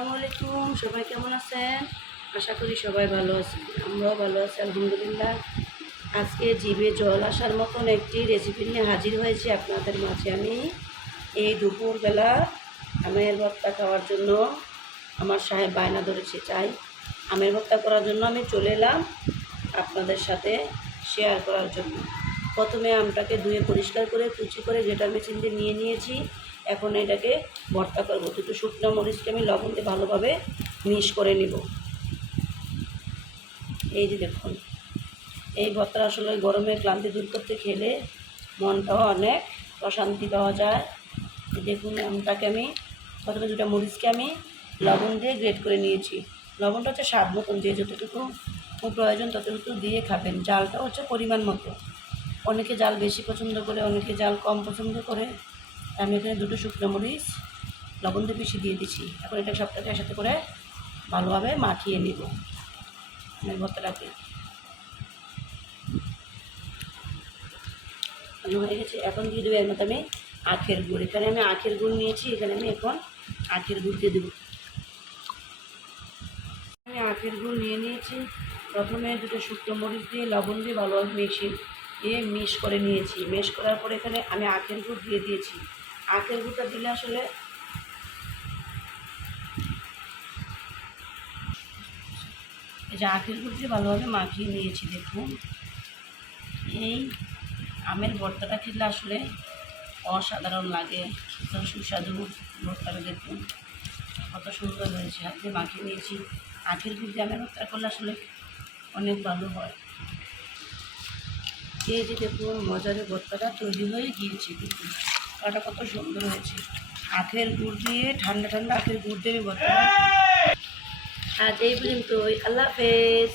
আসসালামু আলাইকুম, সবাই কেমন আছেন? আশা করি সবাই ভালো আছেন, আমরাও ভালো আছি, আলহামদুলিল্লাহ। আজকে জিভে জল আসার মতন একটি রেসিপি নিয়ে হাজির হয়েছি আপনাদের মাঝে আমি। এই দুপুরবেলা আমের ভর্তা খাওয়ার জন্য আমার সাহেব বায়না ধরেছে চাই আমের ভর্তা করার জন্য আমি চলে এলাম আপনাদের সাথে শেয়ার করার জন্য। প্রথমে আমটাকে ধুয়ে পরিষ্কার করে কুচি করে গ্রেটার মেশিন দিয়ে নিয়ে নিয়েছি এখন এটাকে ভর্তা করব। দুটো শুকনো মরিচকে আমি লবণ দিয়ে ভালোভাবে মিশ করে নিব। এই যে দেখুন, এই ভর্তা আসলে গরমে ক্লান্তি দূর করতে খেলে মনটাও অনেক প্রশান্তি পাওয়া যায়। দেখুন, আমটাকে আমি প্রথমে দুটো মরিচকে আমি লবণ দিয়ে গ্রেট করে নিয়েছি। লবণটা হচ্ছে স্বাদ মতন, যে যতটুকু প্রয়োজন ততটুকু দিয়ে খাবেন। জালটা হচ্ছে পরিমাণ মতো। অনেকে জাল বেশি পছন্দ করে, অনেকে জাল কম পছন্দ করে। আমি এখানে দুটো শুকনো মরিচ, লবণ দিয়ে বেশি দিয়ে দিচ্ছি। এখন এটা সবটাকে একসাথে করে ভালোভাবে মাখিয়ে নিব। ভর্তাটাকে হয়ে গেছে। এখন দিয়ে দেবো এর মধ্যে আমি আখের গুড়। এখানে আমি আখের গুড় নিয়েছি, এখানে আমি এখন আখের গুড় দিয়ে দেবো। আমি আখের গুড় নিয়ে নিয়েছি। প্রথমে দুটো শুকনো মরিচ দিয়ে লবণ দিয়ে ভালোভাবে মিশিয়ে দিয়ে মিশ করে নিয়েছি। মিশ করার পরে এখানে আমি আখের গুড় দিয়ে দিয়েছি। আখের গুঁড়টা দিলে আসলে এই যে আখের দিয়ে ভালোভাবে মাখিয়ে নিয়েছি, দেখুন। এই আমের ভর্তাটা খেলে আসলে অসাধারণ লাগে সুস্বাদু ভর্তাটা, দেখুন। কত সুন্দর হয়েছে, হাত মাখিয়ে নিয়েছি। আখের দিয়ে আমের ভর্তা করলে আসলে অনেক ভালো হয়। এই যে দেখুন মজারের ভর্তাটা তৈরি হয়ে গিয়েছে, দেখুন। ওটা কত সুন্দর হয়েছে। আখের গুড় দিয়ে ঠান্ডা ঠান্ডা আখের গুড় দেবে বর্তমানে আজ এই পর্যন্ত আল্লাহ হাফেজ।